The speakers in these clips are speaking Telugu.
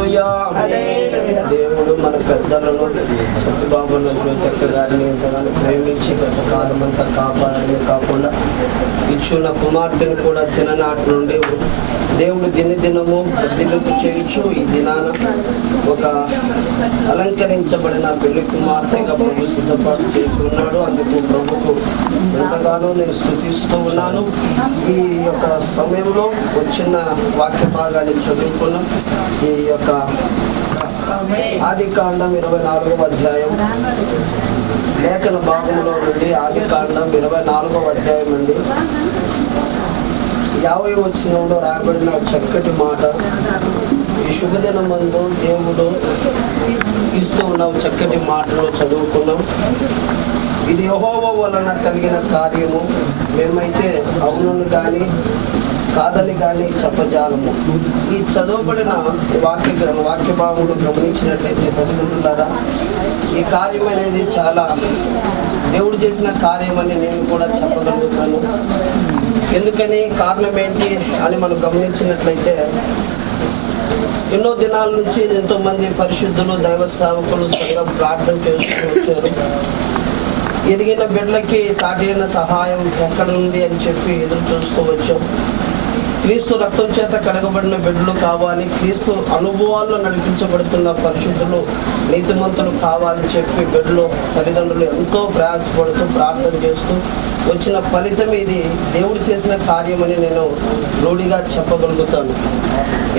హల్లెలూయా. దేవుడు మన పెద్దలను సత్యబాబును చక్కగారిని ఎంతగానో ప్రేమించి గత కాలం అంతా కాపాడమే కాకుండా ఇచ్చిన కుమార్తెను కూడా చిన్ననాటి నుండి దేవుడు దినదినము ప్రతిలకు చేయించు ఈ దినాన ఒక అలంకరించబడిన పెళ్లి కుమార్తెగా ప్రభు సిద్ధపాటు చేసి ఉన్నాడు. అందుకు ప్రభుకు ఎంతగానో నేను స్తుతిస్తూ ఉన్నాను. ఈ యొక్క సమయంలో వచ్చిన వాక్య భాగాన్ని చదువుకున్నాం. ఈ యొక్క ఆదికాండం 24వ అధ్యాయం లేఖన భాగంలో నుండి ఆదికాండం 24వ అధ్యాయం నుండి 50వ వచనంలో రాయబడిన చక్కటి మాట. ఈ శుభదినమందు దేవుడు ఇస్తూ ఉన్నాం చక్కటి మాటలు చదువుకున్నాం. ఇది యెహోవా వలన కలిగిన కార్యము, మేమైతే అవునని కానీ కాదని కానీ చెప్పజాలము. ఈ చదవబడిన వాక్య భాగంలో గమనించినట్లయితే తల్లిదండ్రులారా, ఈ కార్యం అనేది చాలా దేవుడు చేసిన కార్యమని నేను కూడా చెప్పగలుగుతాను. ఎందుకని, కారణం ఏంటి అని మనం గమనించినట్లయితే ఎన్నో దినాల నుంచి ఎంతోమంది పరిశుద్ధులు దైవ సేవకులు సంఘం ప్రార్థన చేస్తూ వచ్చారు. ఎదిగిన బిడ్డలకి సాటైన సహాయం ఎక్కడ ఉంది అని చెప్పి ఎదురు చూస్తూ వచ్చాం. క్రీస్తు రక్తం చేత కడగబడిన బిడ్డలు కావాలి, క్రీస్తు అనుభవాల్లో నడిపించబడుతున్న పరిశుద్ధులు నీతిమంతులు కావాలని చెప్పి బిడ్డలు తల్లిదండ్రులు ఎంతో ప్రయాసపడుతూ ప్రార్థన చేస్తూ వచ్చిన ఫలితం ఇది దేవుడు చేసిన కార్యమని నేను రూఢిగా చెప్పగలుగుతాను.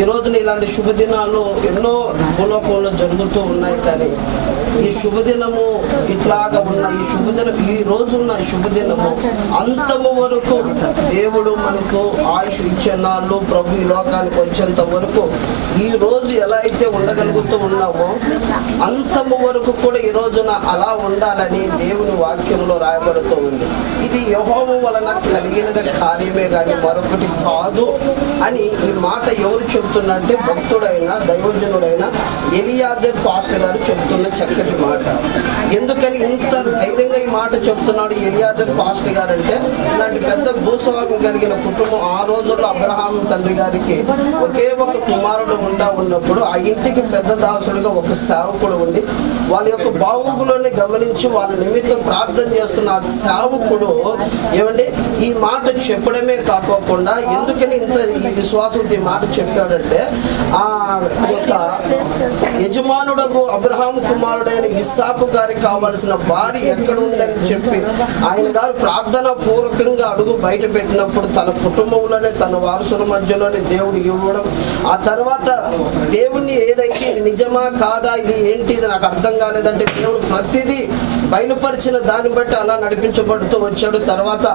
ఈ రోజున ఇలాంటి శుభదినాలు ఎన్నో భూలోకంలో జరుగుతూ ఉన్నాయి. కానీ ఈ శుభదినము ఇట్లాగా ఉన్న ఈ రోజున్న శుభదినము అంతము వరకు దేవుడు మనకు ఆయుష్ ఇచ్చే నాళ్ళు ప్రభు ఈ లోకానికి వచ్చేంత వరకు ఈ రోజు ఎలా అయితే ఉండగలుగుతూ ఉన్నామో అంతము వరకు కూడా ఈ రోజున అలా ఉండాలని దేవుని వాక్యంలో రాయబడుతూ ఉంది. ఇది యెహోవా వలన కలిగిన కార్యమే కానీ మరొకటి కాదు అని ఈ మాట ఎవరు చెప్తున్నంటే భక్తుడైన దైవజనుడైన ఎలియాజర్ పాస్టర్ గారు చెప్తున్న చక్కటి మాట. ఎందుకని ఇంత ధైర్యంగా ఈ మాట చెప్తున్నాడు ఎలియాజర్ పాస్టర్ గారు అంటే, ఇలాంటి పెద్ద భూస్వామి కలిగిన కుటుంబం ఆ రోజుల్లో అబ్రహాం తండ్రి గారికి ఒకే ఒక కుమారుడు ఉన్నప్పుడు ఆ ఇంటికి పెద్ద దాసుడుగా ఒక సేవకుడు ఉండి వాళ్ళ యొక్క బావుగులని గమనించి వాళ్ళ నిమిత్తం ప్రార్థన చేస్తున్న ఆ సేవకుడు ఏమండి ఈ మాట చెప్పడమే కాకోకుండా ఎందుకని ఇంత ఈ విశ్వాసంతో ఈ మాట చెప్పాడంటే, ఆ యొక్క యజమానుడకు అబ్రహాం కుమారుడైన ఇస్సాకు గారికి కావాల్సిన భార్య ఎక్కడ ఉందని చెప్పి ఆయన గారు ప్రార్థన పూర్వకంగా అడుగు బయట పెట్టినప్పుడు తన కుటుంబంలోనే తన వారసుల మధ్యలోనే దేవుడు ఇవ్వడం, ఆ తర్వాత దేవుణ్ణి ఏదైతే ఇది నిజమా కాదా ఇది ఏంటి ఇది నాకు అర్థం కాలేదంటే దేవుడు ప్రతిదీ బయలుపరిచిన దాన్ని బట్టి అలా నడిపించబడుతూ వచ్చాడు. తర్వాత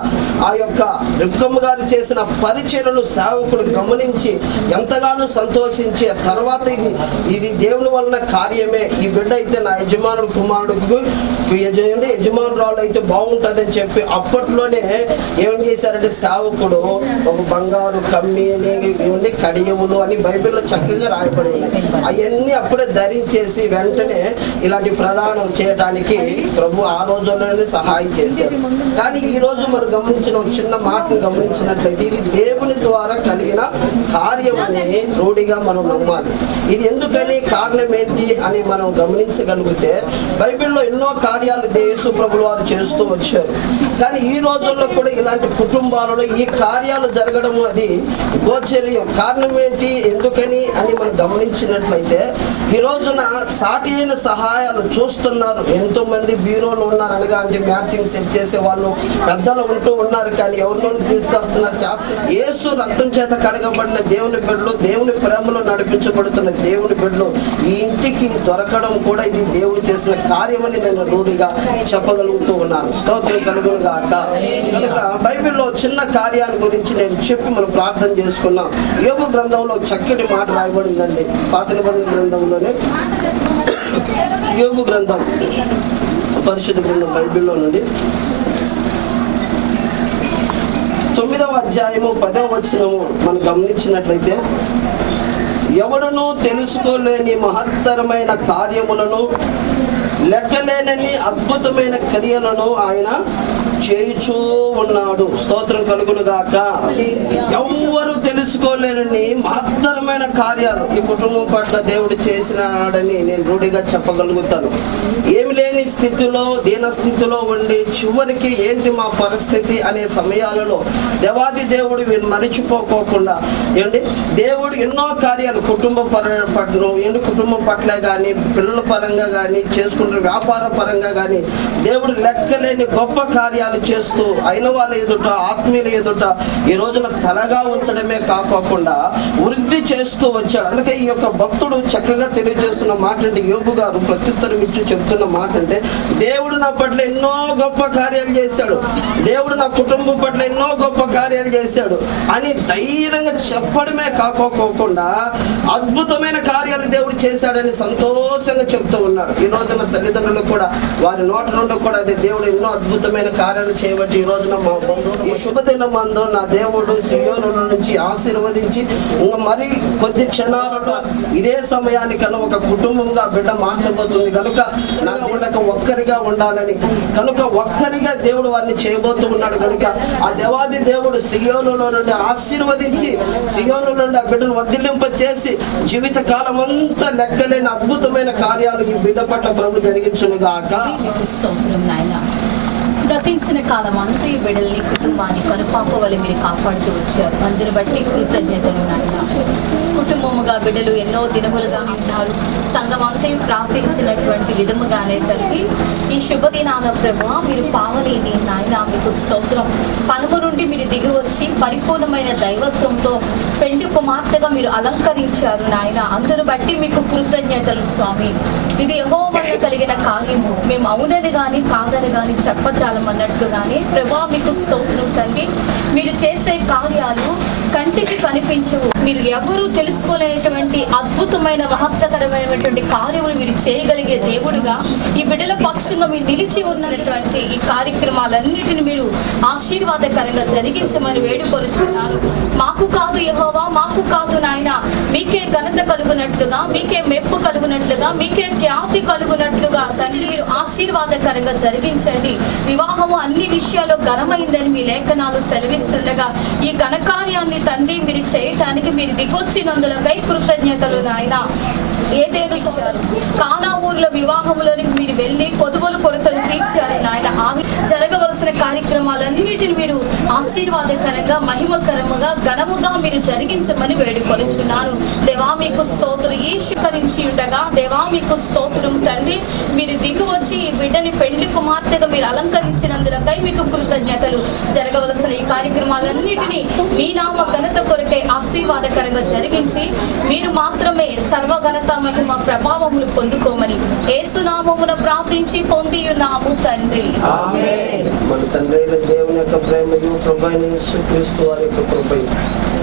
ఆ యొక్క రిక్కమ్మ గారు చేసిన పరిచయలను సేవకుడు గమనించి ఎంతగానో సంతోషించి తర్వాత ఇది దేవుని వలన కార్యమే, ఈ బిడ్డ అయితే నా యజమానుడు కుమారుడికి యజమానురాలు అయితే బాగుంటుందని చెప్పి అప్పట్లోనే ఏం చేశారంటే సేవకుడు ఒక బంగారు కమ్మి అని కడియములు అని బైబిల్లో చక్కగా రాయబడి ఉన్నాయి. అవన్నీ అప్పుడే ధరించేసి వెంటనే ఇలాంటి ప్రదానం చేయడానికి ప్రభు ఆ రోజుల్లోనే సహాయం చేశారు. కానీ ఈ రోజు మనం గమనించిన చిన్న మాటను గమనించినట్లయితే ఇది దేవుని ద్వారా కలిగిన కార్యం అని రూఢిగా మనం నమ్మాలి. ఇది ఎందుకని కారణం ఏంటి అని మనం గమనించగలిగితే బైబిల్లో ఎన్నో కార్యాలు యేసు ప్రభువు వారు చేస్తూ వచ్చారు. కానీ ఈ రోజుల్లో కూడా ఇలాంటి కుటుంబాలలో ఈ కార్యాలు జరగడం అది గోచర్యం. కారణం ఏంటి ఎందుకని అని మనం గమనించినట్లయితే ఈ రోజున సాటి అయిన సహాయాలు చూస్తున్నారు. ఎంతో మంది బ్యూరోలు ఉన్నారు అనగా అంటే మ్యాచింగ్ సెట్ చేసే వాళ్ళు పెద్దలు ఉంటూ ఉన్నారు. కానీ ఎవరినోని తీసుకొస్తున్నారు యేసు రక్తం చేత కడగబడిన దేవుని బిడ్డలు, దేవుని ప్రేమలో నడిపించబడుతున్న దేవుని బిడ్డలు ఈ ఇంటికి దొరకడం కూడా ఇది దేవుడు చేసిన కార్యమని నేను రూఢిగా చెప్పగలుగుతూ ఉన్నాను. స్తోత్రం కలుగును గాక. కనుక బైబిల్లో చిన్న కార్యాల గురించి నేను చెప్పి మనం ప్రార్థన చేసుకున్నాం. యోబు గ్రంథంలో చక్కటి మాట రాయబడిందండి. పాత నిబంధన గ్రంథంలోనే యోబు గ్రంథం పరిశుద్ధ గ్రంథం బైబిల్లో నుండి 9వ అధ్యాయము 10వ వచనము మనం గమనించినట్లయితే, ఎవడనూ తెలుసుకోలేని మహత్తరమైన కార్యములను లెక్కలేనని అద్భుతమైన క్రియలను ఆయన చేయుచూ ఉన్నాడు. స్తోత్రం కలుగును గాక. ఎవ్వరు తెలుసుకో చెప్పుకోలేని మహత్తరమైన కార్యాలు ఈ కుటుంబం పట్ల దేవుడు చేసినాడని నేను రూఢిగా చెప్పగలుగుతాను. ఏమి లేని స్థితిలో, దీన స్థితిలో ఉండి చివరికి ఏంటి మా పరిస్థితి అనే సమయాలలో దేవాది దేవుడు వీళ్ళు మరిచిపోకోకుండా ఏంటి దేవుడు ఎన్నో కార్యాలు కుటుంబం పట్ల కానీ, పిల్లల పరంగా కానీ, చేసుకుంటున్న వ్యాపార పరంగా కానీ దేవుడు లెక్కలేని గొప్ప కార్యాలు చేస్తూ అయిన వాళ్ళ ఎదుట, ఆత్మీయుల ఎదుట ఈ రోజున తలగా ఉంచడమే కాకోకుండా వృద్ధి చేస్తూ వచ్చాడు. అందుకే ఈ యొక్క భక్తుడు చక్కగా తెలియజేస్తున్న మాట అంటే, యోబు గారు ప్రత్యుత్తరం ఇచ్చి చెప్తున్న మాట అంటే, దేవుడు నా పట్ల ఎన్నో గొప్ప కార్యాలు చేశాడు, దేవుడు నా కుటుంబం పట్ల ఎన్నో గొప్ప కార్యాలు చేశాడు అని ధైర్యంగా చెప్పడమే కాకోకుండా అద్భుతమైన కార్యాలు దేవుడు చేశాడని సంతోషంగా చెప్తూ ఉన్నారు. ఈ రోజున తల్లిదండ్రులు కూడా వారి నోట నుండి కూడా అదే దేవుడు ఎన్నో అద్భుతమైన కార్యాలు చేయబట్టి ఈ రోజున మా బంధువులు ఈ శుభదినం మందు నా దేవుడు సియోను నుంచి ఆశీర్వదించి మరి కొద్ది క్షణాలలో ఇదే సమయానికన్నా ఒక కుటుంబంగా బిడ్డ మార్చబోతుంది కనుక నా బిడ్డకు ఒక్కరిగా ఉండాలని, కనుక ఒక్కరిగా దేవుడు వారిని చేయబోతూ ఉన్నాడు. కనుక ఆ దేవాది దేవుడు సియోనులో నుండి ఆశీర్వదించి సియోను నుండి ఆ బిడ్డను వర్ధిల్లింప చేసి జీవిత కాలం అంతా లెక్కలేని అద్భుతమైన కార్యాలు ఈ బిడ్డ పట్ల ప్రభు జరిగించును గాక. గతించిన కాలం అంతా ఈ బిడ్డల్ని, కుటుంబాన్ని కనుపాప వల్ల మీరు కాపాడుతూ వచ్చారు. అందుని బట్టి కృతజ్ఞతలు నాయన. కుటుంబముగా బిడ్డలు ఎన్నో దినములుగా ఉన్నారు. సంఘం అంతా ప్రార్థించినటువంటి విధముగానే తల్లి ఈ శుభదినాన ప్రభు మీరు పావనిని నాయన మీకు స్తోత్రం. పనుము నుండి మీరు దిగి వచ్చి పరిపూర్ణమైన దైవత్వంతో పెండి కుమార్తెగా మీరు అలంకరించారు నాయన. అందును బట్టి మీకు కృతజ్ఞతలు స్వామి. ఇది యెహోవా వల్ల కలిగిన కార్యము, మేము అవునని కానీ కాదని కానీ చెప్పచాలమన్నట్టుగానే ప్రభా మీకు స్తోత్రం తండ్రి. మీరు చేసే కార్యాలు కంటికి కనిపించవు, మీరు ఎవరు తెలుసుకోలేనటువంటి అద్భుతమైన మహత్తకరమైనటువంటి కార్యములు మీరు చేయగలిగే దేవుడుగా ఈ బిడ్డల పక్షంగా మీరు నిలిచి ఉన్నటువంటి ఈ కార్యక్రమాలన్నిటిని మీరు ఆశీర్వాదకరంగా జరిగించమని వేడుకొలుచున్నాను. మాకు కాదు యెహోవా, మాకు కాదు నాయన, మీకే ఘనత కలుగునట్లుగా, మీకే మెప్పు కలుగునట్లుగా, మీకే ఖ్యాతి కలుగునట్లుగా తండ్రి మీరు ఆశీర్వాదకరంగా జరిగించండి. వివాహము అన్ని విషయాల్లో ఘనమైందని మీ లేఖనాలు సెలవిస్తుండగా ఈ ఘనకార్యాన్ని తండ్రి మీరు చేయటానికి మీరు దిగొచ్చినందులకై కృతజ్ఞతలు నాయన. ఏదేదో ఇచ్చారు, కానా ఊర్లో వివాహంలోనికి మీరు వెళ్ళి పొదువులు కొరతలు తీర్చారు నాయన. ఆమె జరగవలసిన కార్యక్రమాలన్నిటిని మీరు ఆశీర్వాదకరంగా, మహిమకరముగా, ఘనముగా మీరు జరిగించమని వేడుకొనుచున్నాను. దేవా మీకు స్తోత్రం. ఈ స్వీకరించి ఉండగా దేవా మీకు స్తోత్రం తండ్రి. మీరు దిగు వచ్చి ఈ బిడ్డని పెండ్లి కుమార్తెగా మీరు అలంకరించినందులకై మీకు కృతజ్ఞతలు. జరగవలసిన ఈ కార్యక్రమాలన్నిటినీ మీ నామ ఘనత కొరకై ఆశీర్వాదకరంగా జరిగించి మీరు మాత్రమే సర్వ ఘనత, మహిమ, ప్రభావములు పొందుకోమని యేసు నామమున ప్రార్థించి పొంది ఉన్నాము తండ్రి. ఆమేన్. మన తండ్రి అయిన దేవుని యొక్క ప్రేమయు, ప్రభువైన యేసుక్రీస్తు వారి యొక్క కృపయు,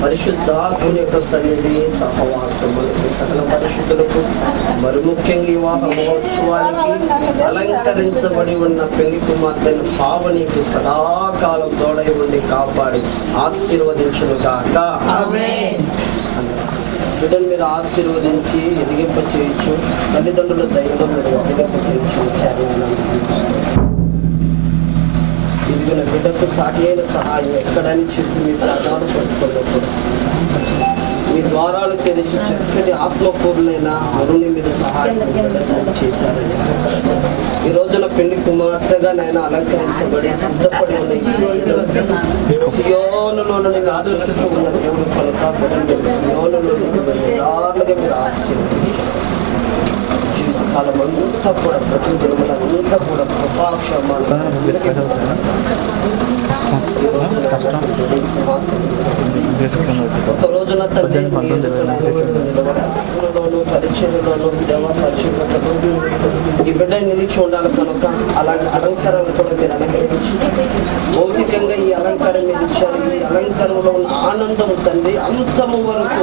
పరిశుద్ధాత్మని యొక్క సన్నిధి, సహవాసములకు సకల పరిశుద్ధులకు, మరి ముఖ్యంగా వివాహ మహోత్సవానికి అలంకరించబడి ఉన్న పెళ్లి కుమార్తెను పావనికి సదాకాలం తోడై ఉండి కాపాడి ఆశీర్వదించును గాక. ఆమేన్. బిడ్డను మీరు ఆశీర్వదించి ఎదిగింప చేయొచ్చు, తల్లిదండ్రుల దైవం మీరు ఎదిగింప చేయొచ్చు. ఎదిగిన బిడ్డకు సాటి అయిన సహాయం ఎక్కడని చెప్పి మీ ప్రాణాలు పట్టుకున్నప్పుడు మీ ద్వారాలు తెరిచి చక్కటి ఆత్మపూర్ణైన అరుణి మీరు సహాయం చేశారని ఈ రోజున పెళ్లి కుమార్తెగా నేను అలంకరించబడి సిద్ధపడి ఉన్న సియోనులో ఉన్న దేవుడు కనుక సియోనులో మీరు జీవితకాలం అంతా కూడా ప్రతి దినములంతా కూడా కృపాక్షమాలు ఒక రోజున పరిచయంలోను దేవ పరిశుభ్రతను ఈ బిడ్డ నిలిచి ఉండాలి కనుక అలాంటి అలంకారాలు కూడా మీరు అలంకరించి భౌతికంగా ఈ అలంకారం మీరు ఇచ్చారు. ఈ అలంకారంలో ఉన్న ఆనందం తండ్రి అంతము వరకు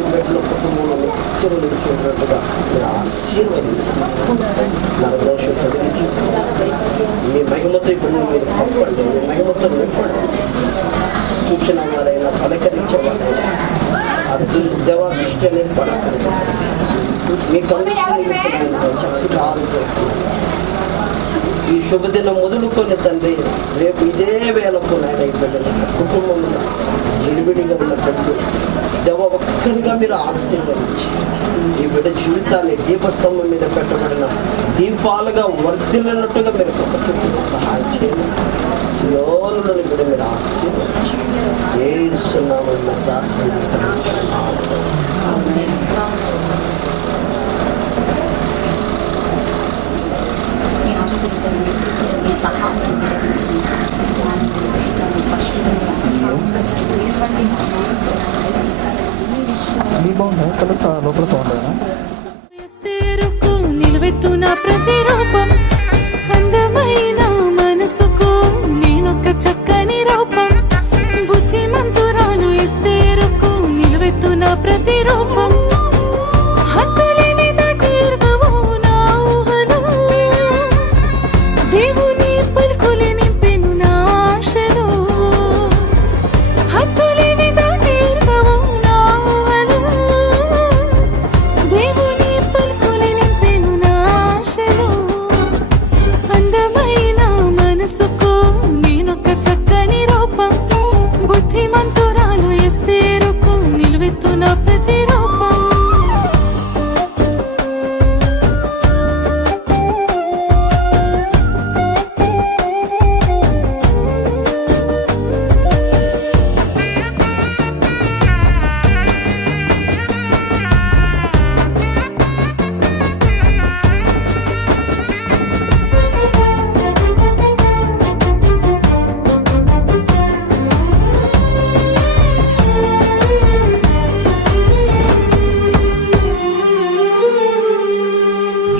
ఈ బిడ్డల కుటుంబంలో నిలిచి ఉన్నట్టుగా మీరు ఆశీర్వదించారు. నరదోషం కలిగించి మీ మహిమతో ఇప్పుడు మీరు పంపండి, మీ మహిమతో నింపండి. సూచన వారైనా పలకరించేవారైనా దేవా దృష్టి అనేది పడకండి. మీ కమిషన్ చక్కటి ఆరోగ్యం ఈ శుభదినం మొదలుకొని తండ్రి రేపు ఇదే వేళకు నాయన ఈ బిడ్డలు కుటుంబంలో విడివిడిగా ఉన్న తండ్రి దేవ ఒక్కరిగా మీరు ఆశీర్వదించి ఈ బిడ్డ జీవితాన్ని దీపస్తంభం మీద పెట్టబడిన దీపాలుగా వర్ధిల్లినట్టుగా మీరు సహాయం చేయండి. సియోనులను బిడ్డ మీరు ఆశీర్వదించి యేసునామమున ప్రార్థన నిలవెత్తున ప్రతిరూపం అందమైన మనసుకు నేనొక చక్కని రూపం బుద్ధిమంతురాలు ఎస్తేరుకు నిలవెత్తున ప్రతిరూపం హద్దులేని దాటిర్గవు నా ఊహలు దేవుని పలుకులు నింపెను నా ఆశలు హద్దులేని దాటిర్గవు నా ఊహలు దేవుని పలుకులు నింపెను నా ఆశలు అందమైన మనసుకు నేనొక చక్కని రూపం బుద్ధిమంతురాలు ఎస్తేరుకు నిలువెత్తున ప్రతిరూపం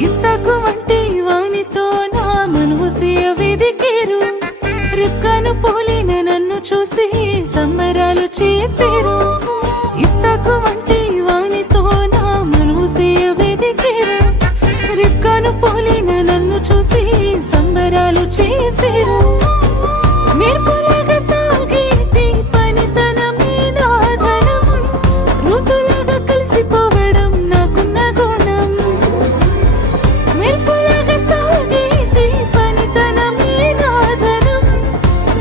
ఇస్సాకు వంటి వానితో నా మనవుసియ వెదికేరు రిబ్కాను పోలిన నన్ను చూసి సంబరాలు చేసేరు ఇస్సాకు వంటి వానితో నా మనవుసియ వెదికేరు రిబ్కాను పోలిన నన్ను చూసి సంబరాలు చేసేరు మెరుపులాగా సాగేటి పనితనమే నా ధనం ఋతులాగా కలిసిపోవడం నాకున్న గుణం మెరుపులాగా సాగేటి పనితనమే నా ధనం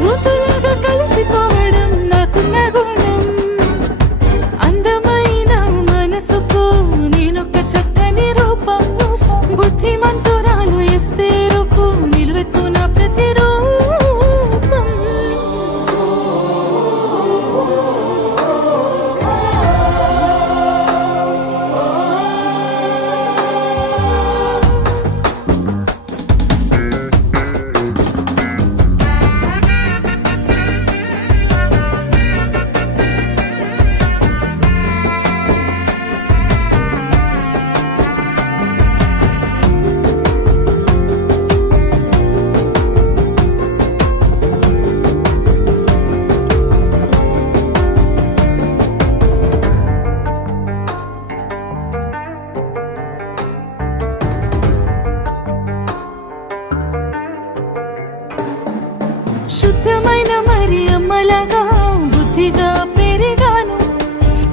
ఋతులాగా కలిసిపోవడం నాకున్న గుణం అందమైన మనసుకు నేనొక చక్కని రూపం బుద్ధిమంతురాలు ఎస్తేరుకు నిలువెత్తున ప్రతిరూపం శుద్ధమైన మరి అమ్మలాగా బుద్ధిగా పెరిగాను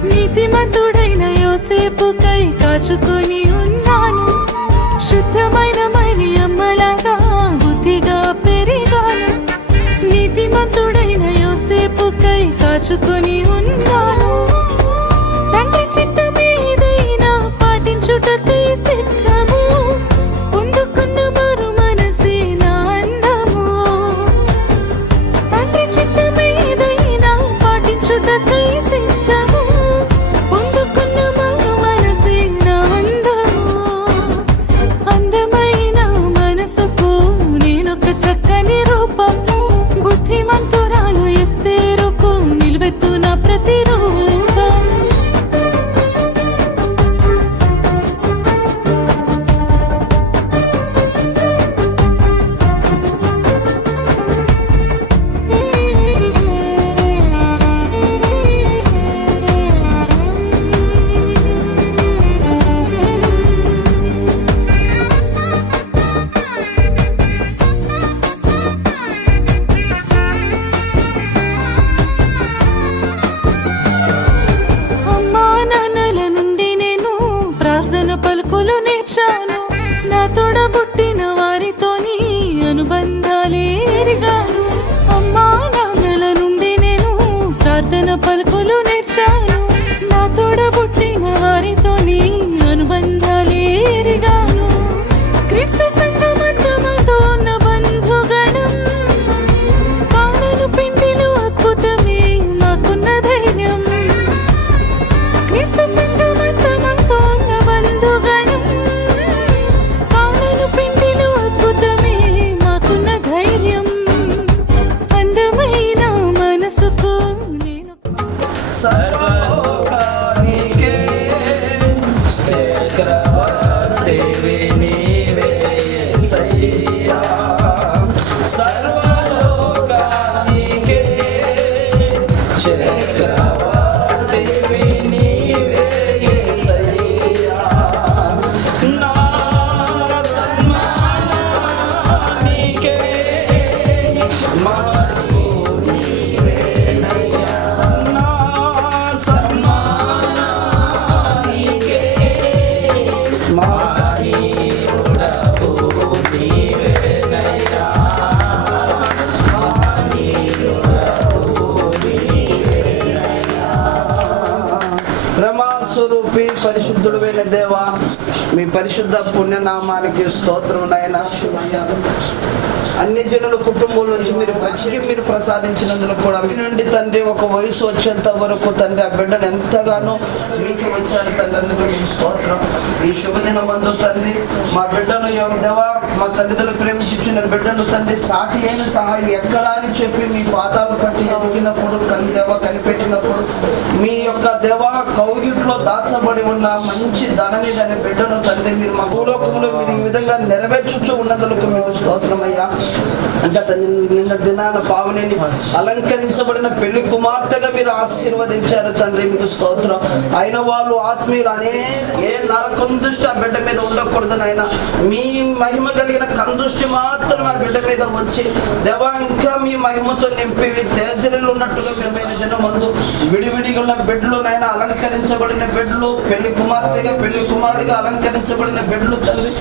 నీతిమంతుడైన యోసేపుకై కాచుకొని ఉన్నాను శుద్ధమైన మరి అమ్మలాగా బుద్ధిగా పెరిగాను నీతిమంతుడైన యోసేపుకై కాచుకొని ఉన్నాను తండ్రి చిత్తమేదైనా పాటించుటకై సిద్ధము పొందుకున్న మరు మనసే నా అందము తండ్రి చిత్తమేదైనా పాటించుటకై సిద్ధము పొందుకున్న మరు మనసే నా అందము అందమైన మనసుకు నేనొక చక్కని రూపం బుద్ధిమంతురాలు ఎస్తేరుకు నిలువెత్తున ప్రతిరూపం పలుకులు నేర్చాను నా తోడబుట్టిన వారితోని అనుభవం మహనీయుడవు నీవేనయ్యా, బ్రహ్మస్వరూపి పరిశుద్ధుడైన దేవా, మీ పరిశుద్ధ పుణ్యనామానికి స్తోత్రం నాయనా. అన్ని జనుల కుటుంబం నుంచి మీరు ప్రసాదించినందుకు కూడా మీ నుండి తండ్రి ఒక వయసు వచ్చేంత వరకు తండ్రి ఆ బిడ్డను ఎంతగానో మీకు వచ్చారు తండ్రి, అందుకు మీకు స్తోత్రం. ఈ శుభదినం మందు తండ్రి మా బిడ్డను దేవా, మా తల్లిదండ్రులు ప్రేమించిన బిడ్డను తండ్రి సాటి అయిన సహాయం ఎక్కడా అని చెప్పి మీ పాదాలు పట్టి ఎదిగినప్పుడు దేవా కనిపెట్టినప్పుడు మీ యొక్క దేవా కౌగిట్లో దాచబడి ఉన్న మంచి ధననిధని బిడ్డను తండ్రి మీరు మా భూలోకంలో మీరు ఈ విధంగా నెరవేర్చుతూ ఉన్నందుకు మీకు స్తోత్రమయ్యా. అంటే నిన్న దినాన పావనిని అలంకరించబడిన పెళ్లి కుమార్తెగా మీరు ఆశీర్వదించారు తండ్రి, మీకు స్తోత్రం. అయిన వాళ్ళు ఆత్మీయులు ఏ నరకందృష్టి ఆ బిడ్డ మీద ఉండకూడదు నాయన, మీ మహిమ కలిగిన కందృష్టి మాత్రం ఆ బిడ్డ మీద వచ్చి దేవా ఇంకా మీ మహిమతో నింపి తేజరీలు ఉన్నట్టుగా మీరు దిన ముందు విడివిడిగా ఉన్న బిడ్డలు నాయన, అలంకరించబడిన బిడ్డలు, పెళ్లి కుమార్తెగా పెళ్లి కుమారుడిగా అలంకరించబడిన బిడ్డలు తండ్రి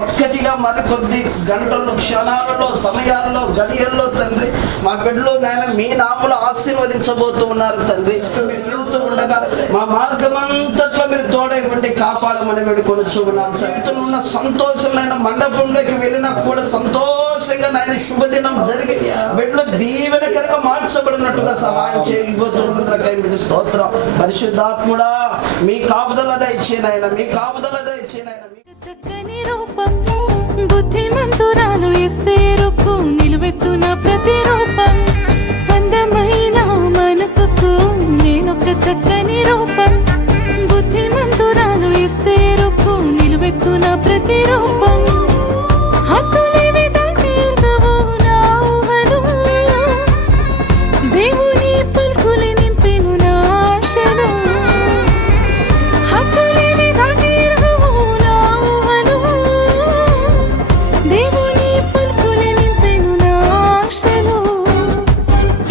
ఒక్కటిగా మరికొద్ది గంటలు క్షణాలలో సమయాలలో గడియల్లో తండ్రి మా బిడ్డలు నాయన మీ నామములు ఆశీర్వదించబోతూ ఉన్నారు తండ్రి. వెళ్తూ ఉండగా మా మార్గం అంతట్లో మీరు తోడై ఉండి కాపాడమని వేడుకొనుచు ఉన్నాం. ఉన్న సంతోషమైన మండపంలోకి వెళ్ళినా కూడా సంతోషంగా నాయన శుభదినం జరిగి బిడ్డలు దీవెనకరంగా మార్చబడినట్టుగా సహాయం చేయబోతున్నట్లకై మీకు స్తోత్రం. పరిశుద్ధాత్ముడా మీ కాపుదల దయచేయనైనా, మీ కాపుదల దయచేయనైనా. చక్కని రూపం బుద్ధిమంతురాలు ఎస్తేరుకు నిలువెత్తున ప్రతిరూపం, అందమైన మనసుకు నేనొక చక్కని రూపం, బుద్ధిమంతురాలు ఎస్తేరుకు నిలువెత్తున ప్రతిరూపం, హద్దులేవి దాటేరుగవు నా ఊహలు, దేవుని పలుకులు నింపెను నా ఆశలు, హద్దులేవి దాటేరుగవు నా ఊహలు, దేవుని పలుకులు నింపెను నా ఆశలు,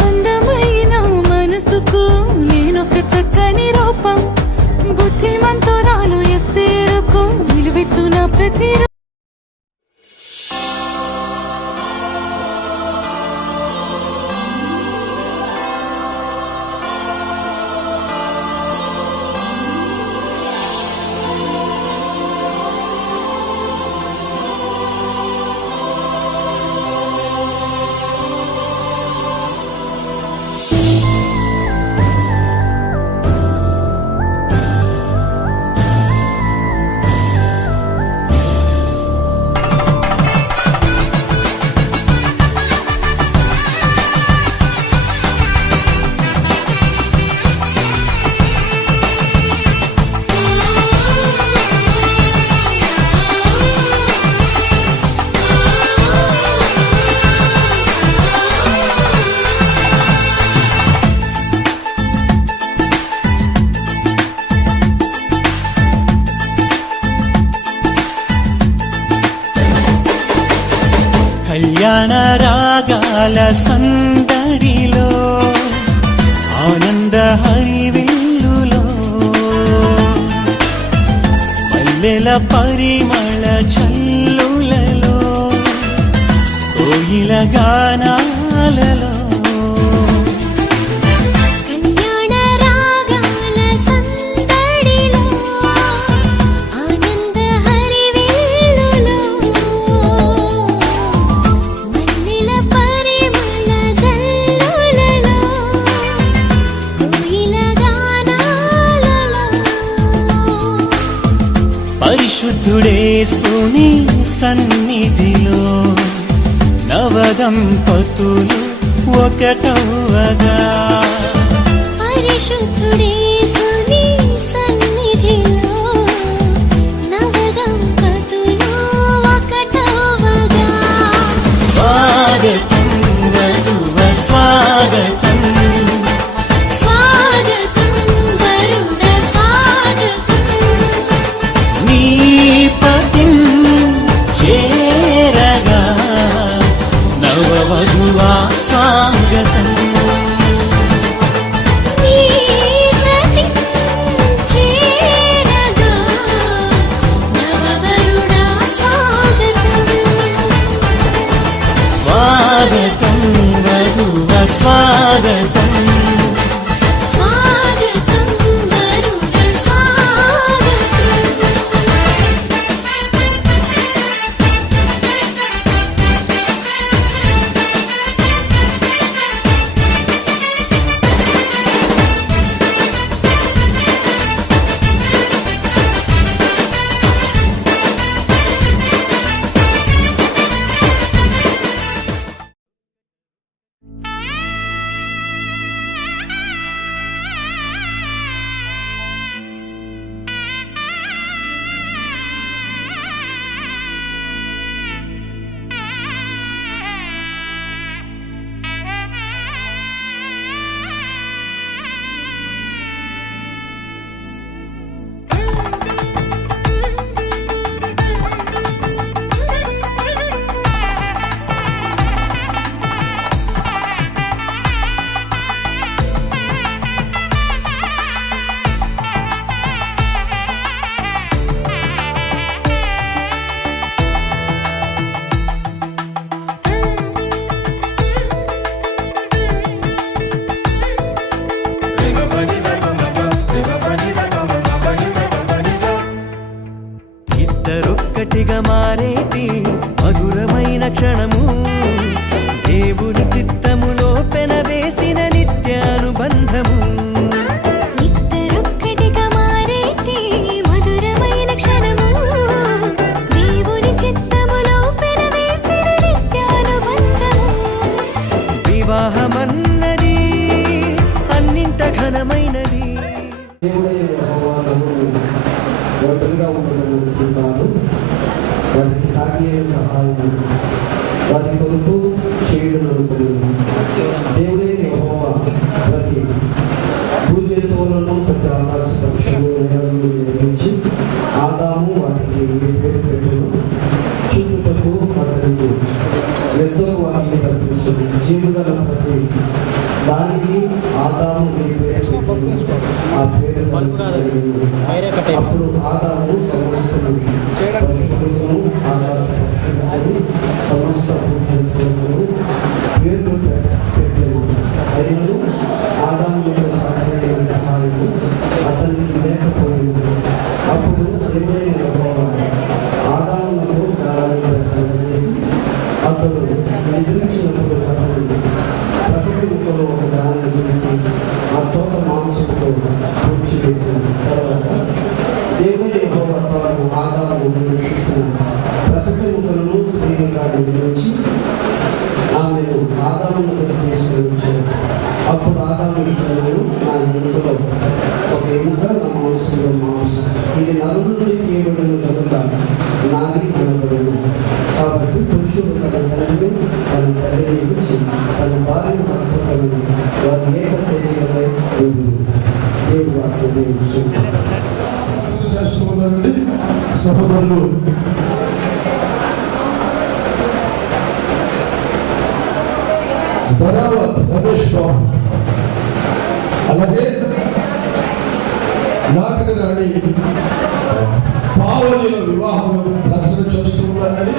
అందమైన మనసుకు నేనొక చక్కని రూపం, బుద్ధిమంతురాలు ఎస్తేరుకు నిలువెత్తున ప్రతి కళ్యాణ రాగాల సందడిలో ఆనంద హరివిల్లులో మల్లెల పరిమళ చల్లులలో కోయిల గానాలలో కళ్యాణ రాగాల సందడిలో ఆనంద హరివిల్లులో మల్లెల పరిమళ జల్లులలో కోయిల గానాలలో పరిశుద్ధుడేసుని సన్నిధిలో నవదంపతులు ఒకటవగా పరిశుద్ధుడేసుని సన్నిధిలో నవదంపతులు ఒకటవగా స్వాగతం వధువ స్వాగతం స్వాగతం వరుణ స్వాగతం నీ పతిం చేరగా నవవధువా స్వాగతం నీ స్వాగతం స్వాగతం గరుడ స్వాగతం ఇద్దరొక్కటిగా మారేటి మధురమైన క్షణము దేవుని చిత్తములో పెనవేసిన నిత్యానుబంధము ఇద్దరొక్కటిగా మారేటి మధురమైన క్షణము దేవుని చిత్తములో పెనవేసిన నిత్యానుబంధము వివాహమన్నది అన్నింట ఘనమైనది దేవుడైన యెహోవా నన్ను ఒంటరిగా ఉండడం మంచిది కాదు. వారికి సాటి అయిన సహాయం వారి కొరకు చేయడం అనుకున్నాను. దేవుడైన యెహోవా ప్రతి భూజంతువులను ప్రతి ఆకాశ పక్షులను నేలను నిర్మించి ఆదాము వాటికి ఏ పేరు పెట్టెను చుట్టుటకు అతనికి ఎద్దులు వాటిని కల్పించింది. జీవుగల ప్రతి దానికి ఆదాము ఏ పేరు పెట్టెను ఆ పేరు కలిగింది. అప్పుడు ఆదాము సమస్త పశువులను ఆకాశ పక్షులను సమస్త భూజంతువులను పేర్లు పెట్టెను. అయినను ఆదాములకు సాధ్యమైన సహాయము అతనికి లేకపోయింది. అప్పుడు దేవుడైన యెహోవా ఆదామునకు గాలిని కలగజేసి అతడు నిద్రించినప్పుడు అతని ప్రకృతి ముక్కలో ఒక దానిని తీసి ఆ చోట మాంసంతో పూడ్చి వేసిన తర్వాత దేవుడైన యెహోవా తాను ఆదాము నుండి తీసిన ప్రకృతి ముక్కలను స్త్రీగా నిర్మించి ఆమెను ఆదాము వద్దకు తీసుకుని వచ్చాడు. అప్పుడు ఆదాము ఇతరులను నా ఎముకలో ఒక ఎముక నా మాంసంలో మాంసం ఇది నరుల నుండి తీయబడిన కనుక నాది అనబడును. కాబట్టి పురుషుడు తన తండ్రిని తన తల్లిని విడిచి తన భార్యను హత్తుకొనును. వారు ఏక శరీరమై ఉండును. దేవుడు వాక్యం దీవించును. చేస్తున్నారండి సహోదరులు. ధరావత్ రమేష్ బాబు అలాగే నాటక రాణి పావనిల వివాహం ప్రకటన చేస్తూ ఉన్నారని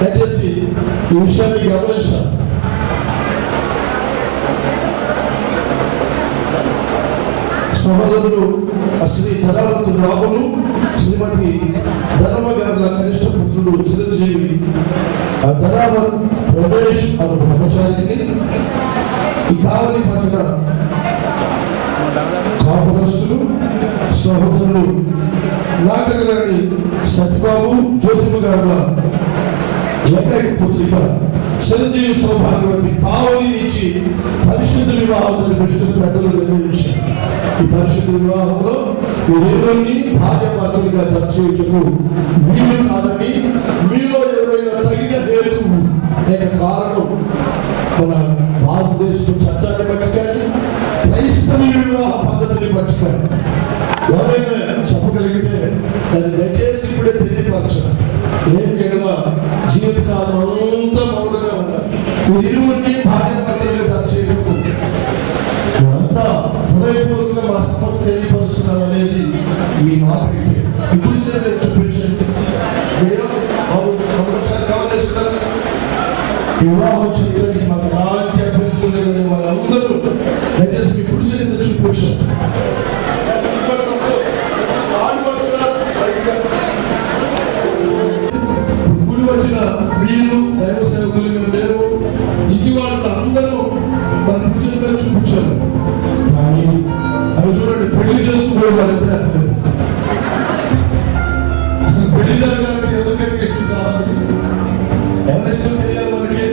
దయచేసి ఈ విషయాన్ని గమనించాలి. సహోదరులు శ్రీ ధరావత్ రాములు శ్రీమతి ధర్మగారుల కనిష్ట పుత్రుడు చిరంజీవి ధరావత్ రమేష్ అను బ్రహ్మచారిని ఈ కావలి పట్టణ కాపురస్తులు సహోదరులు నాటకరాణి సత్యబాబు జ్యోతిమ గారుల ఏకైక పుత్రిక చిరంజీవి సౌభాగ్యవతి కావలి నుంచి పరిశుద్ధ వివాహం జరిపిస్తున్న పెద్దలు నిర్ణయించారు. ఈ పరిశుద్ధ వివాహంలో ఎవరిని భార్యాభర్తలుగా చర్చకు వీలు కాదని మీలో ఏదైనా తగిన హేతువు లేక కారణం మన భారతదేశం చట్టాన్ని బట్టి కానీ క్రైస్తవ వివాహ పద్ధతిని బట్టి కానీ ఎవరైనా చెప్పగలిగితే దాన్ని దయచేసి ఇప్పుడే తెలియపరచాలి. లేని ఎడల జీవితకాలం అంతా మౌనంగా ఉండాలి. మీరు ఇరువురిని భార్యాభర్తలుగా చర్చకు అంతా హృదయపూర్వకంగా మా సమర్థ తెలియపరుస్తున్నాం అనేది మీ మాటైతే ఇప్పుడు చూపించండి. ఒకసారి కావాల్సిన వివాహం చేయడానికి మాకు ఎలాంటి అభ్యర్థులు లేదని వాళ్ళందరూ మీరు దైవ సేవకులుగా మేము ఇంటి వాళ్ళు అందరూ మన పురుషులుగా చూపించారు. కానీ అవి చూడండి, పెళ్లి చేసుకునే వాళ్ళైతే అతలేదు. అసలు పెళ్లి జరగాలంటే ఎవరికైనా ఇష్టం కావాలి, ఎవరి ఇష్టం తెలియాలి మనకి,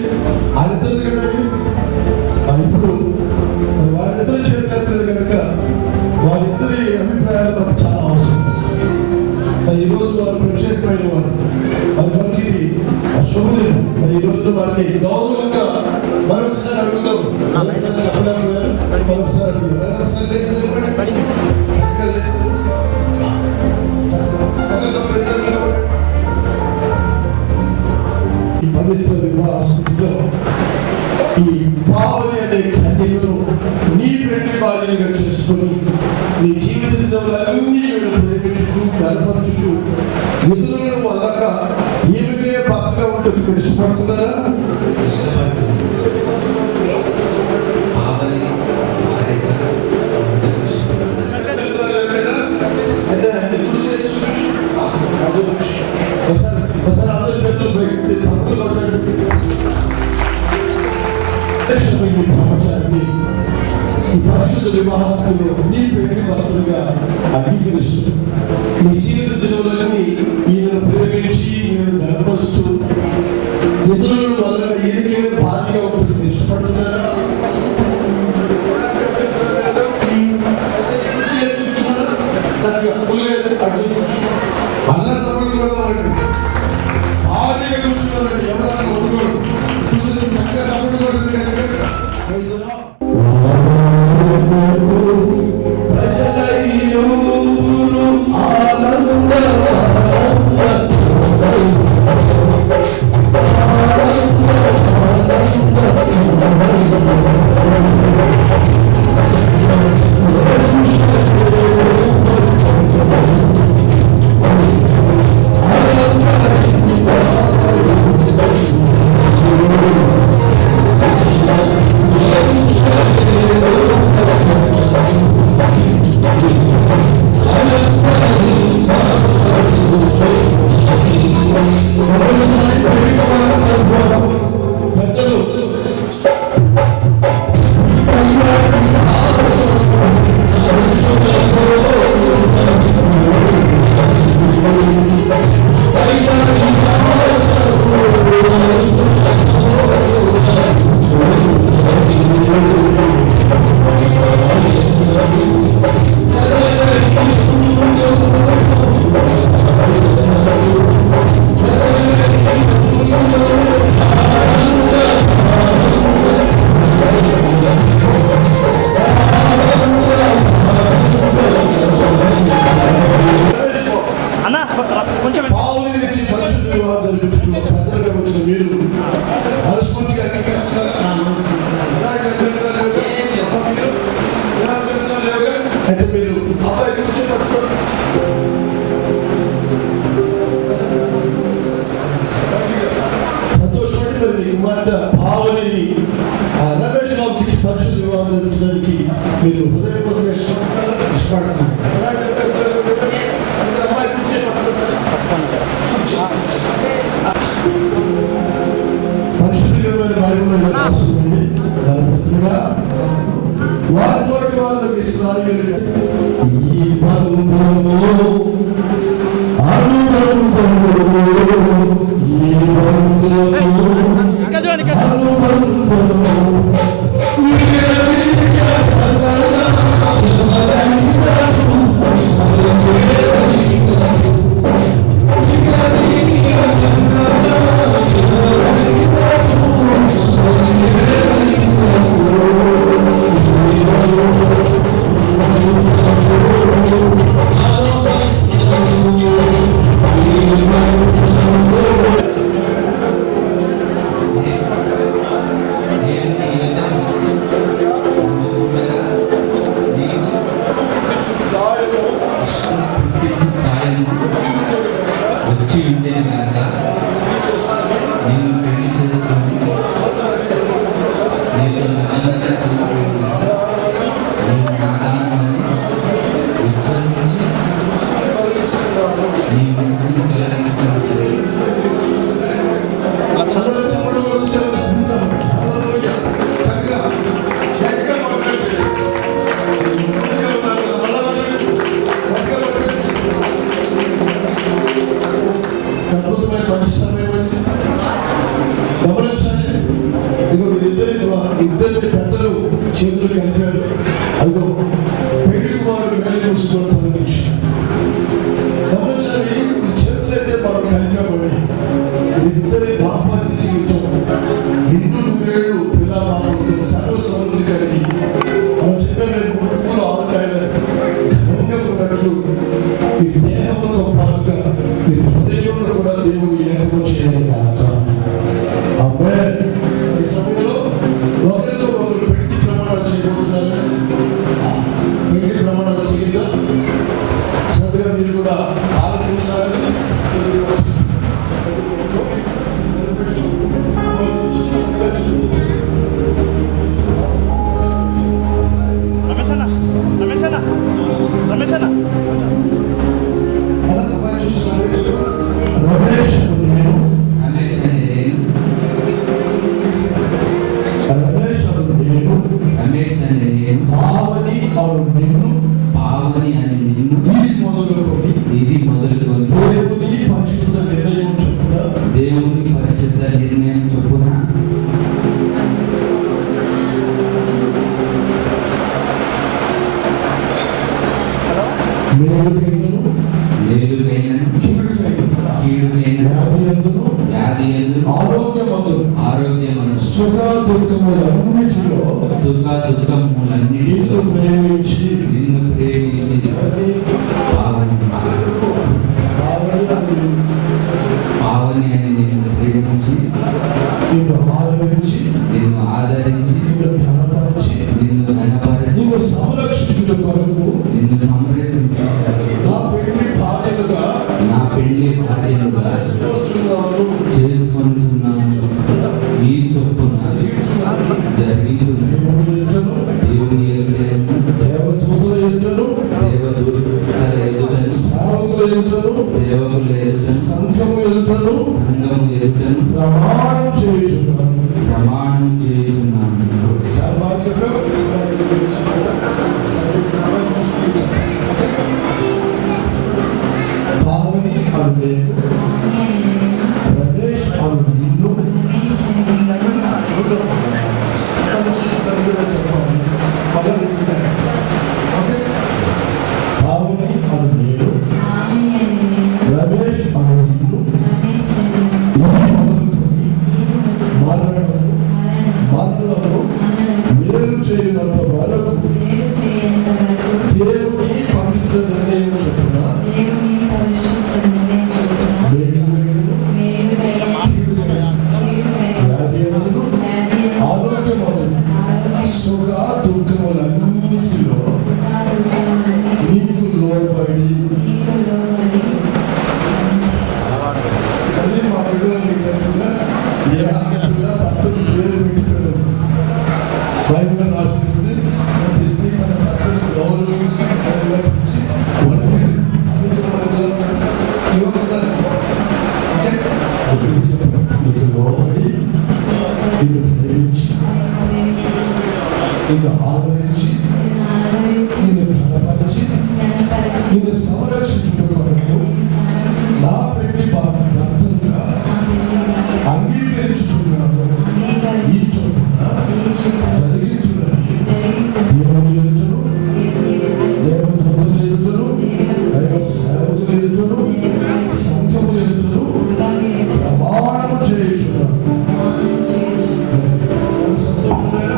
వాళ్ళిద్దరు కదండి. ఇప్పుడు మరి వాళ్ళిద్దరు చేతులెత్తలేదు కనుక వాళ్ళిద్దరి అభిప్రాయాలు మనకు చాలా అవసరం. మరి ఈరోజు వారు ప్రత్యేకమైన వారు, వారికి ఇది శుభదినం. మరి ఈ రోజు వారిని గౌరవంగా మరొకసారి అడుగుదాం. మరొకసారి చెప్పలేకపోయారు, మరొకసారి అడుగుదాం. మరొకసారి లేచి నిలబడి, చక్కగా లేచి ఈ పవిత్ర వివాహ స్థితిలో ఈ పావని అనే కన్యకను నీ పెళ్లి భార్యగా చేసుకుని నీ జీవిత దినములన్నీ ప్రేమించుచు కనపరచుచు ఇతరులను వదలక ఈమెకే భర్తగా ఉంటుంది. మీరు ఇష్టపడుతున్నారా? అయితే ఒకసారి అందరి చేతులు బయట చదువులు బ్రహ్మచారిని ఈ పరిశుద్ధ వివాహస్తులు నీ పెళ్లి భర్తలుగా అంగీకరిస్తూ నీ జీవిత దినములన్నీ ఈయనను ప్రేమించి ఈయనను గర్వపరుస్తూ ఇతరులను వల్ల ఈయనకే భారీగా ఉంటుంది. ఇష్టపడుతున్నారా? అన్న తమ్ముడు భారీగా కూర్చున్నారండి. ఎవరన్నా కొనుగోలు చక్కగా తమ్ముడు కూడా భావనని రమేష్ బాబుకి ఇచ్చి పరిశుద్ధ వివాహం జరుపుకోవడానికి మీరు హృదయపూర్వక ఇష్టపడుతున్నారు. పరిశుద్ధమైన బైబిల్లో రాస్తుందండి. దాని పుత్రుగా వారితోటి వాళ్ళకి ఇస్తున్నారు. ఈ బంధము మంచి సమయం అండి. గమనించండి, ఇదిగో ఇద్దరిని పెద్దలు చేతులు కలిపారు. అదిగో పెళ్లి కుమారుడు మేలు మూసుకొని తొలగించి గమనించాలి. ఈ చేతులైతే మనం కలిపామండి. ఇద్దరి దాంపత్య జీవితం నిండు నూరేళ్ళు పిల్లలతో సర్వ సమృద్ధి కలిగి మనం చెప్పే 3 పూలు 6 కాయలని ఘనంగా ఉన్నట్లు ఈ దేహంతో పాటుగా ఈ హృదయంలో కూడా దేవుడు ఏకము చేయడం కాక. ఆమేన్. ఈ సమయంలో ఒకరితో ఒకరు పెళ్లి ప్రమాణాలు చేయబోతున్నారు. పెళ్లి ప్రమాణాలు చేయగా శ్రద్ధగా మీరు కూడా ఆలోచించాలని దేవుని పరిశుద్ధ నిర్ణయం చొప్పున మేలుకైనను కీడుకైనను ఆరోగ్యమందు సుఖ దుఃఖములన్నిటిలో సుఖ ప్రేమించి నిన్ను ప్రేమించి పావని అని నిన్ను ప్రేమించి నిన్ను ఆదరించి నిన్ను ఘనపరచి నిన్ను సంరక్షించుట కొరకు నా పెళ్లి భార్యలుగా చేసుకొనుచున్నాను. ఈ చొప్పున జరుగుతున్న దేవుని ఎదుటను దేవదూతల ఎదుటను సేవకుల ఎదుట సంఘము ఎదుటను ప్రమాణం చేయుచున్నాను. చాలా బాగా చెప్పావు. పావని అను నేను, రమేష్ అను నిన్ను చెప్పాలి. ఓకే. పావని అను నేను, రమేష్ అను నిన్ను మొదలుకొని మరణము మనలను వేరు చేయనంత వరకు దేవుని పవిత్ర నిర్ణయం చొప్పున ఆరోగ్యములు సుఖ దుఃఖములన్నిటిలో నీకు లోబడి అదే మా బిడ్డలని చెప్తున్నా. ఏ ఆడపిల్ల భర్తను పేరు పెట్టిపోయారు. బైబిల్ రాసుకుంటుంది, ప్రతి స్త్రీ తన భర్తను గౌరవించి గౌరవించి వదిలి ఒకసారి నీకు లోబడి నిన్ను ప్రేమించి నిన్ను ఆదరించి నిన్ను ఘనపరిచి నిన్ను సంరక్షించుట కొరకు నా పెళ్లి భర్తలుగా అంగీకరించుతున్నాను. ఈ చోటున జరిగించున్నది దేవుని ఎదుటను దేవదూతల ఎదుటను దైవ సేవకుల ఎదుటను సంఘము ఎదుటను ప్రమాణము చేయుచున్నాను. సంతోషమైన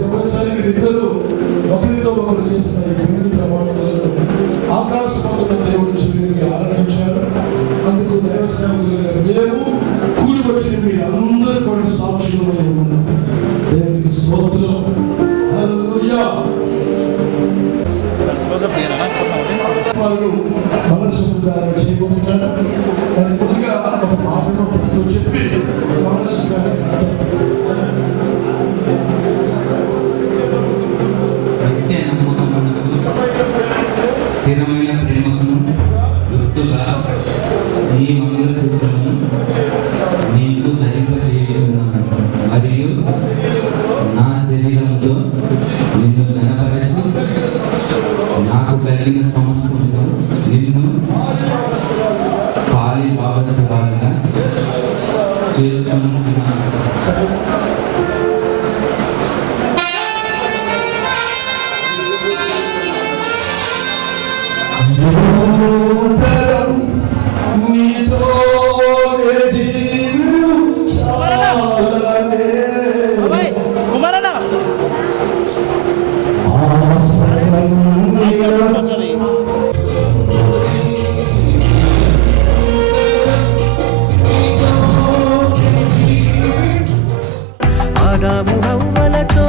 గమనించాలి. మీరిద్దరూ ఒకరితో ఒకరు చేసిన ఈ పెళ్లి ప్రమాణాలను ఆకాశమందున దేవుడు చెవికి ఆలకించారు. అందుకు దైవ సేవకులుగా మేము కూడి వచ్చిన మీరందరూ కూడా సాక్షులమై ఉన్నారు. దేవునికి స్తోత్రం. హల్లెలూయా. వాళ్ళు మనసుగా చేయబోతున్నారు. దాని ముందుగా ఒక మాటను తనతో చెప్పి మనసుగా నిత్య నమ్మకమునకు స్థిరమైన ప్రేమకును గుర్తుగా ఈ మంగళసూత్రము ఆదాము హవ్వలతో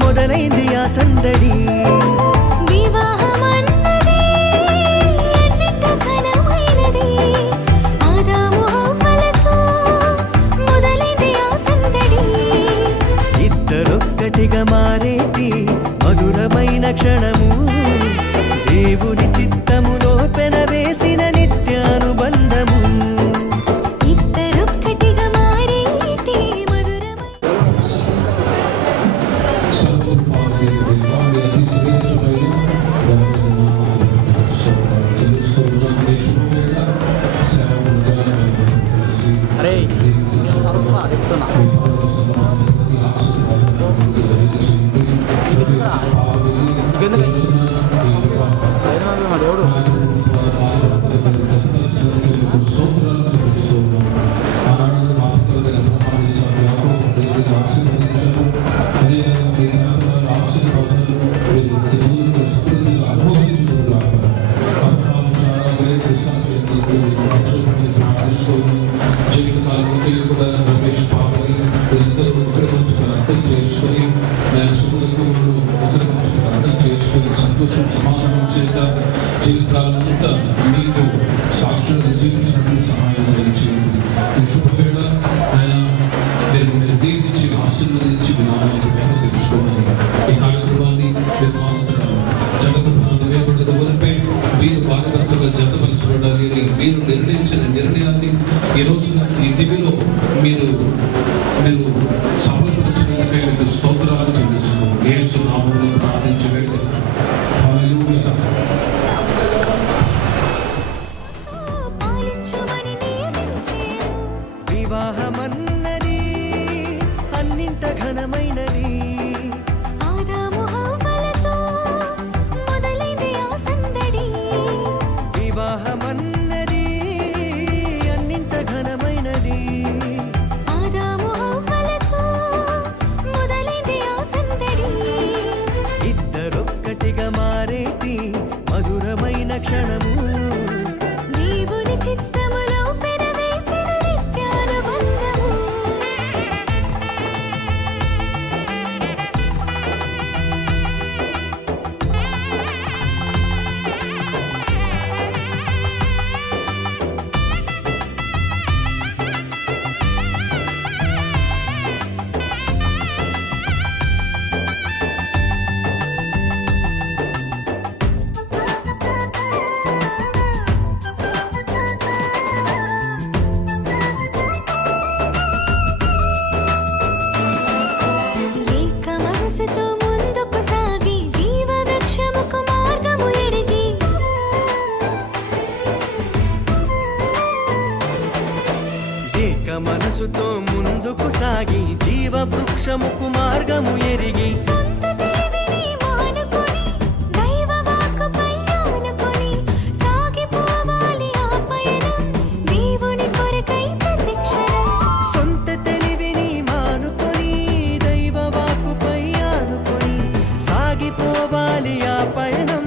మొదలైంది ఆ సందడి. వివాహమన్నది ఎన్నింట ఘనమైనది. ఆదాము హవ్వలతో మొదలైంది ఆ సందడి. ఇద్దరొక్కటిగా మారేటి మధురమైన క్షణము, దేవుని చిత్తములో పెనవేసిన నిత్యానుబంధము. ఇద్దరొక్కటిగా మారేటి మధురమైన సంతోషం సమాధానం చేత జీవితాలంతా మీకు సాక్షులుగా జీవించడానికి సహాయం చేయండి. ఈ శుభవేళ ఆయన మీరు దీవించి ఆశీర్వదించి నామాన్ని మేము తెలుసుకోవాలి. ఈ కార్యక్రమాన్ని నిర్వహించడం జగత్తును వేయబడ్డ వరపై మీరు భారతగా జతపరచబడాలి. మీరు నిర్ణయించిన నిర్ణయాన్ని ఈ రోజున ఈ దివిలో మీరు సఫలపరచడానికి మీకు స్తోత్రాలు చెల్లిస్తున్నాం. యేసు నామములో ప్రార్థించి వేడుకుంటున్నాం. హల్లెలూయా. పాలించుమని నియమించేను. వివాహమన్నది అన్నింట ఘనమైనది. ఆదాము హవ్వలతో మొదలైంది ఆ సందడి. వివాహమన్నది అన్నింట ఘనమైనది. ఆదాము హవ్వలతో మొదలైంది ఆ సందడి. ఇద్దరొక్కటిగా మారేటి మధురమైన క్షణము, దేవుని చిత్తములో పెనవేసిన నిత్యానుబంధము. ఏక మనసుతో ముందుకు సాగి జీవవృక్షముకు మార్గము ఎరిగి. ఏక మనసుతో ముందుకు సాగి జీవవృక్షముకు మార్గము ఎరిగి. సొంత తెలివిని మానుకొని దైవ వాక్కుపై ఆనుకొని సాగిపోవాలి ఆ పయనం దేవుని కొరకై ప్రతిక్షణం. సొంత తెలివిని మానుకొని దైవ వాక్కుపై ఆనుకొని సాగిపోవాలి ఆ పయనం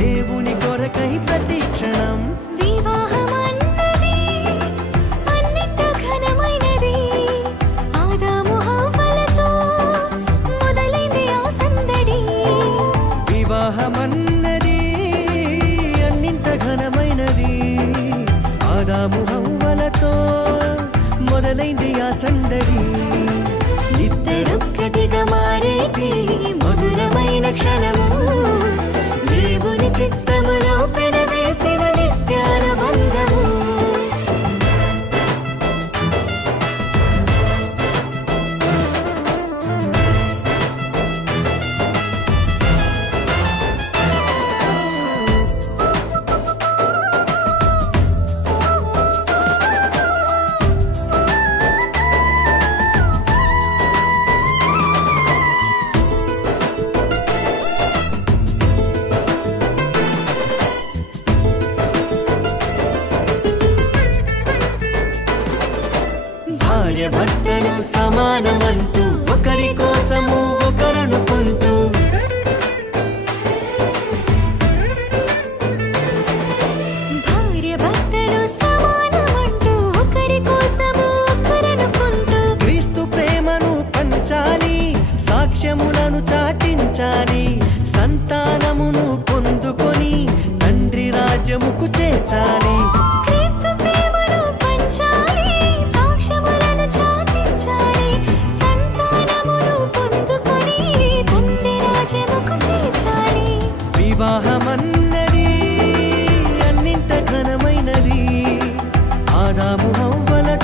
దేవుని కొరకై ప్రతిక్షణం. వివాహమన్నది అన్నింట ఘనమైనది. ఆదాము హవ్వలతో మొదలైంది ఆ సందడి. వివాహమన్నది అన్నింట ఘనమైనది. ఆదాము హవ్వలతో మొదలైంది ఆ సందడి. ఇద్దరొక్కటిగా మారేటి మధురమైన క్షణము, దేవుని చిత్తములో పెనవేసిన నిత్యానుబంధము. భార్య భర్తలు సమానమంటూ ఒకరి కోసము ఒకరనుకుంటూ భార్య భర్తలు సమానమంటూ ఒకరి కోసము ఒకరనుకుంటూ క్రీస్తు ప్రేమను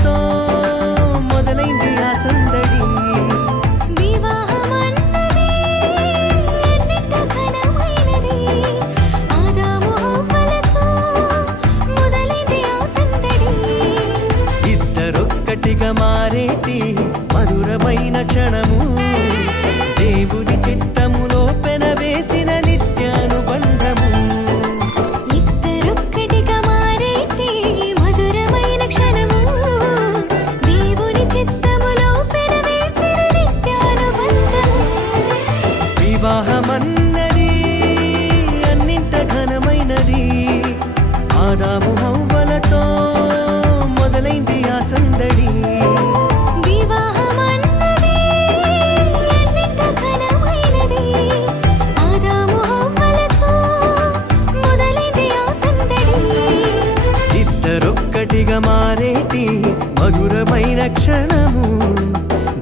హవ్వలతో మొదలైంది ఆ సందడి. వివాహమన్నది ఎన్నింట ఘనమైనది. ఆదాము హవ్వలతో మొదలైంది ఆ సందడి. ఇద్దరొక్కటిగా మారేటి మధురమైన క్షణము, దేవుని చిత్తములో పెనవేసిన నిత్యానుబంధము. ఇద్దరొక్కటిగా మారేటి మధురమైన క్షణము, దేవుని చిత్తములో పెనవేసిన నిత్యానుబంధము. వివాహమన్నది అన్నింట ఘనమైనది. ఆదాము హవ్వలతో మొదలైంది ఆ సందడి. వివాహమన్నది ఎన్నింట ఘనమైనది. ఆదాము హవ్వలతో మొదలైంది ఆ సందడి. ఇద్దరొక్కటిగా మారేటి మధురమైన క్షణము,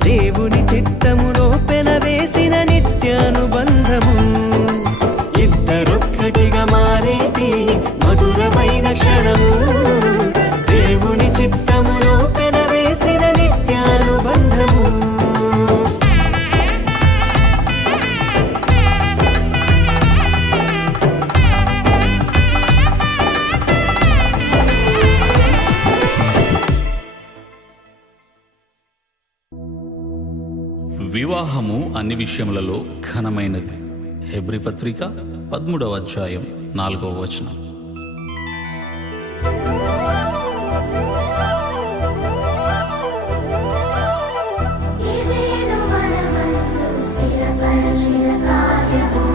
దేవుని చిత్తములో పెనవేసిన నిత్యానుబంధము. ఇద్దరొక్కటిగా మారేటి మధురమైన క్షణము, దేవుని చిత్తములో పెనవేసిన నిత్యానుబంధము. వివాహము అన్ని విషయములలో ఘనమైనది. హెబ్రీ పత్రిక 13వ అధ్యాయం 4వ వచనం. ఇదేను మనమందు స్థిరపరచిన కార్యము,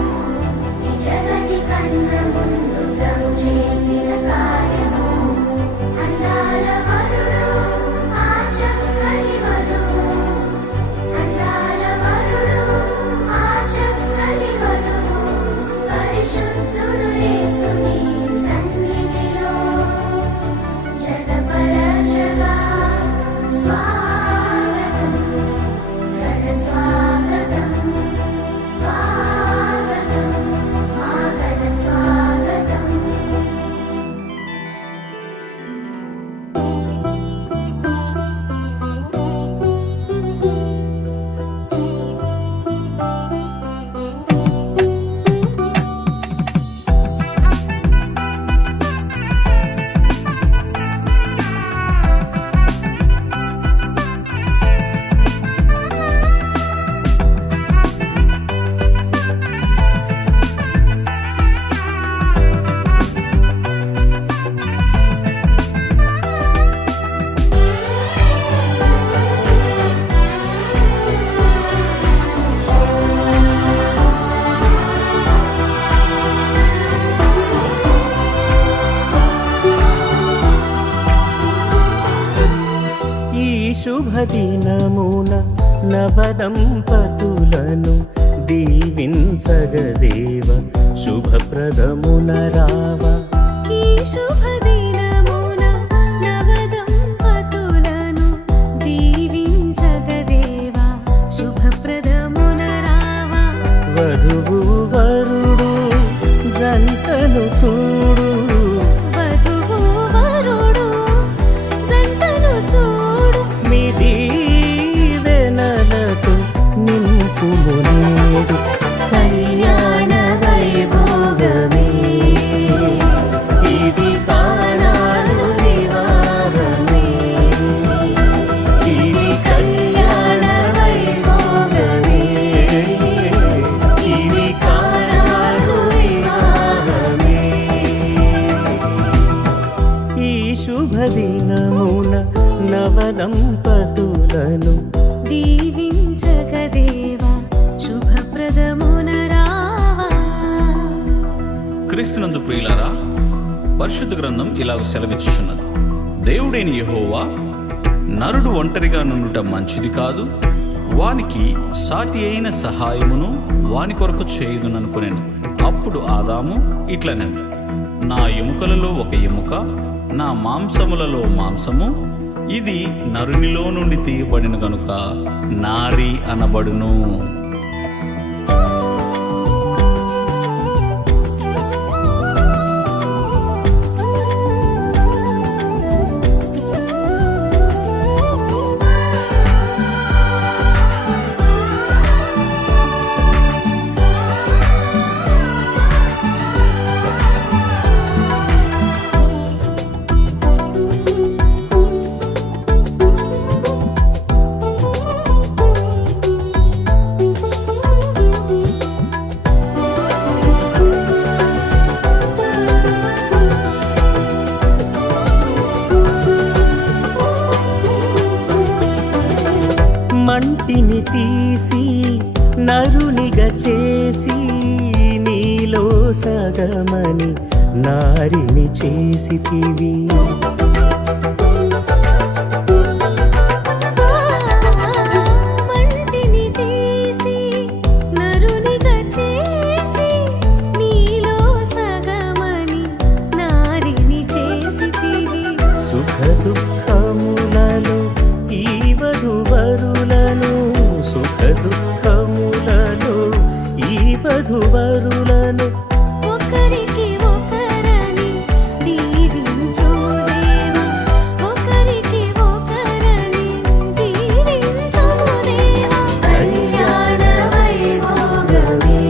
ఈ జగతి కన్న ముందు ప్రభు చేసిన కార్యము. అందాల వరుడు ఆ చక్కని వధువు, అందాల వరుడు ఆ చక్కని వధువు. పరిశుద్ధుడు యేసుని సన్నిధిలో జగపరచగా స్వాగతం, ఘన స్వాగతం, స్వాగతం, మా ఘన స్వాగతం. ఈ శుభదినమున నవదంపతులను దీవించగదేవ, శుభప్రదమున రావా. ఈ శుభదినమున నవదంపతులను దీవించగదేవా, శుభప్రదమున రావా. వధువు వరుడు జంటను చూడు, వధువు వరుడు జంటను చూడు. మీ దీవెనలతో నింపుము నేడు కళ్యాణ వైభోగమే. ఇది కానాను వివాహమే, ఇది కళ్యాణ వైభోగమే, ఇది కానాను వివాహమే. ఈ శుభదినమున నవదంపతులను దీవించగదేవా, శుభప్రదమున రావా. క్రీస్తునందు ప్రియులారా, పరిశుద్ధ గ్రంథం ఇలాగ సెలవిచ్చుచున్నది. దేవుడైన యెహోవా నరుడు ఒంటరిగా నుండుట మంచిది కాదు, వానికి సాటి అయిన సహాయమును వాని కొరకు చేయుదుననుకొనెను. అప్పుడు ఆదాము ఇట్లనెను, నా ఎముకలలో ఒక ఎముక, నా మాంసములలో మాంసము, ఇది నరునిలో నుండి తీయబడిన గనుక నారి అనబడును. మంటిని తీసి నరునిగా చేసి నీలో సగమని నారిని చేసితివి. మంటిని తీసి నరునిగా చేసి నీలో సగమని నారిని చేసితివి. సుఖ దుఃఖములలో ఈ వధువరులను, సుఖ దుఃఖములలో ఈ వధువరులను ఒకరికి ఒకరని దీవించుము దేవా, ఒకరికి ఒకరని దీవించుము దేవా. కళ్యాణ వైభోగమే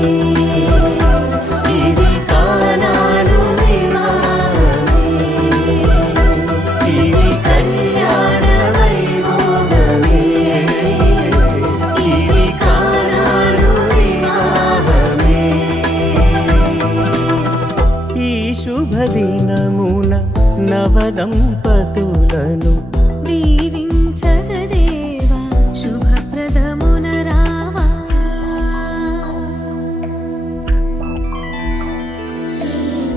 ఇది కానాను వివాహమే, ఇది కళ్యాణ వైభోగమే ఇది కానాను వివాహమే. ఈ శుభదినమున నవదంపతులను దీవించగదేవా, శుభప్రదమున రావా.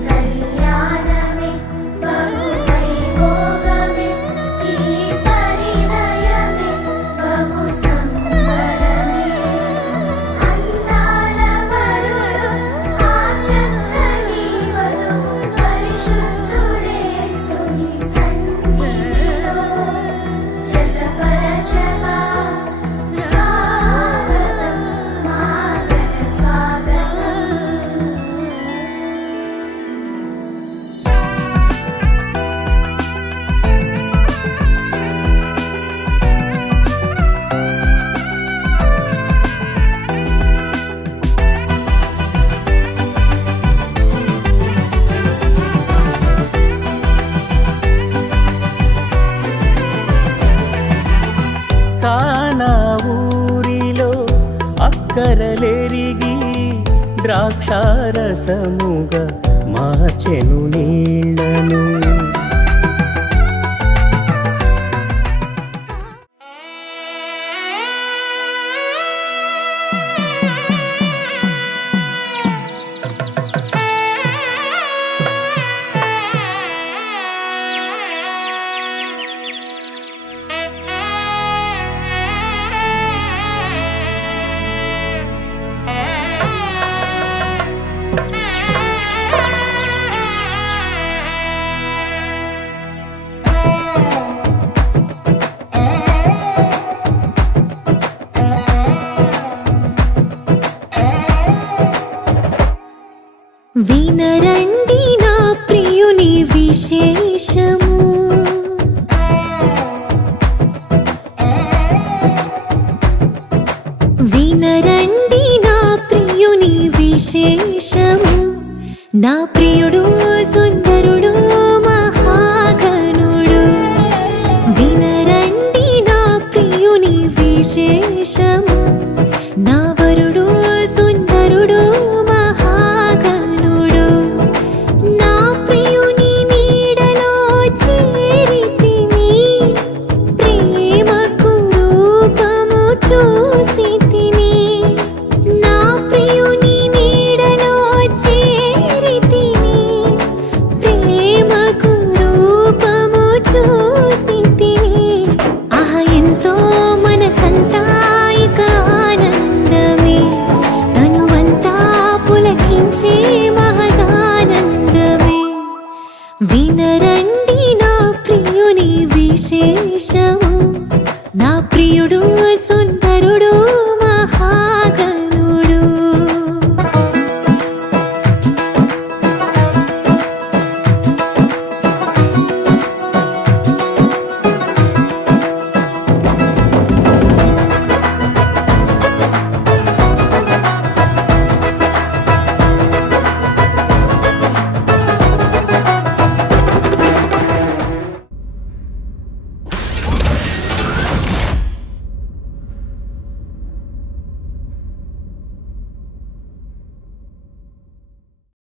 కళ్యాణమే బహువైభోగమే ఈ పరిణయమే బహు సంబరమే అందాల వరుడు ఆ చక్కని వధువు పరిశుద్ధుడేసుని సన్నిధిలో జతపరచగా స్వాగతం మా ఘన స్వాగతం. కానా ఊరిలో అక్కరలెరిగి ద్రాక్షారసముగా మార్చెను నీళ్లను. వినరండి నా ప్రియుని విశేషము, వినరండి నా ప్రియుని విశేషము. నా ప్రియుడు సుందరుడు మహాగణుడు, వినరండి నా ప్రియుని విశేషము. నా వరుడు సుందరుడు మహాగణుడు, నా ప్రియుని నీడలో చేరితిని, ప్రేమకు రూపము చూసితిని. నా ప్రియుని నీడలో చేరితిని, ప్రేమకు రూపము చూసితిని. ఆహా ఎంతో మనసంతా ఇక ఆనందమే, తనువంతా పులకించే మహదానందమే. వినరండి నా ప్రియుని విశేషము, నా ప్రియుడు